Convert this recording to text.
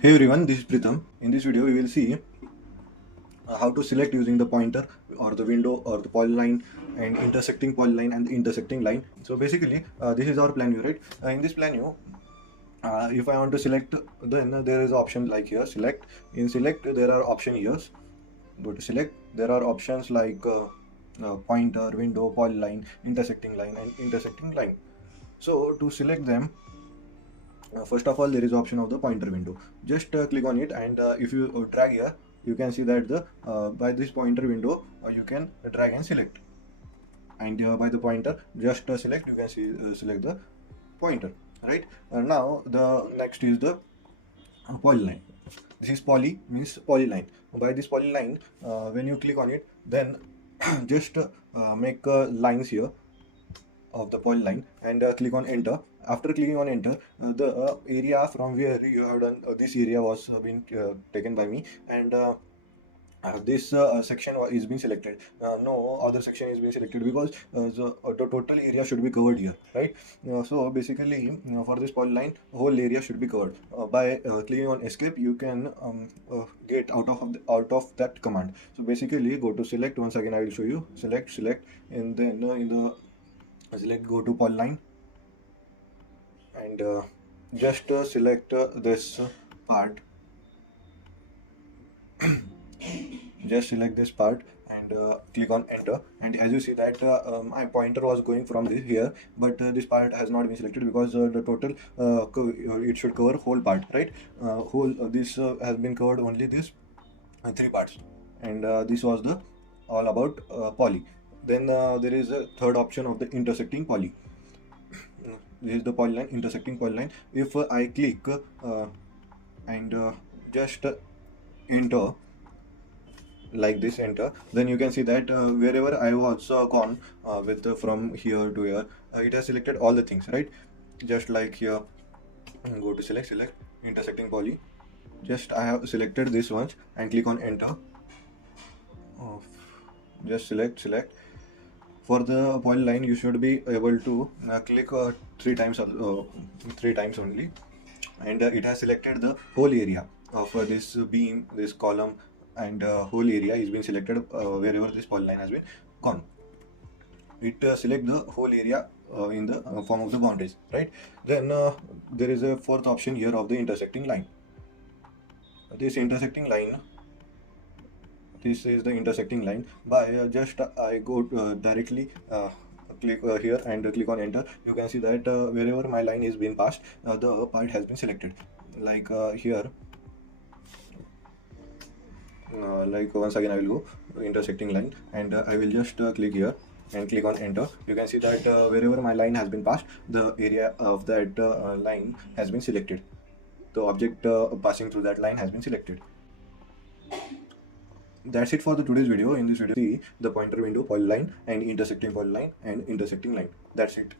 Hey everyone, this is Pritham. In this video, we will see how to select using the pointer or the window or the polyline and intersecting polyline and the intersecting line. So basically, this is our plan view, right? In this plan view, if I want to select, then there is option like here, select. In select, there are option here. Go to select. There are options like pointer, window, polyline, intersecting line, and intersecting line. So to select them, first of all, there is option of the pointer window. Just click on it, and if you drag here, you can see that the by this pointer window you can drag and select, and by the pointer just select, you can see select the pointer, right? Now the next is the polyline. This is poly means polyline. By this polyline, when you click on it, then just make lines here of the polyline and click on enter. After clicking on enter, the area from where you have done this area was been taken by me, and this section is being selected. No other section is being selected because the total area should be covered here, right? So basically, for this polyline, whole area should be covered. By clicking on escape, you can get out of that command. So basically, go to select. Once again, I will show you. Select, and then in the select, go to polyline, and just select this part. Just select this part and click on enter, and as you see that my pointer was going from this here, but this part has not been selected because the total it should cover whole part, right? Whole this has been covered only this three parts, and this was the all about poly. Then there is a third option of the intersecting poly. This is the polyline, intersecting polyline. If I click and just enter like this, enter, then you can see that wherever I was gone with from here to here, it has selected all the things, right? Just like here, go to select intersecting poly. Just I have selected this once and click on enter. Oh, just select. For the polyline, you should be able to click three times only, and it has selected the whole area of this beam, this column, and whole area is being selected wherever this polyline has been gone. It select the whole area in the form of the boundaries, right? Then there is a fourth option here of the intersecting line. This intersecting line, this is the intersecting line. By just I go directly click here and click on enter. You can see that wherever my line is being passed, the part has been selected. Like here, like once again I will go intersecting line, and I will just click here and click on enter. You can see that wherever my line has been passed, the area of that line has been selected. The object passing through that line has been selected. That's it for the today's video. In this video, see the pointer window, polyline, and intersecting polyline and intersecting line. That's it.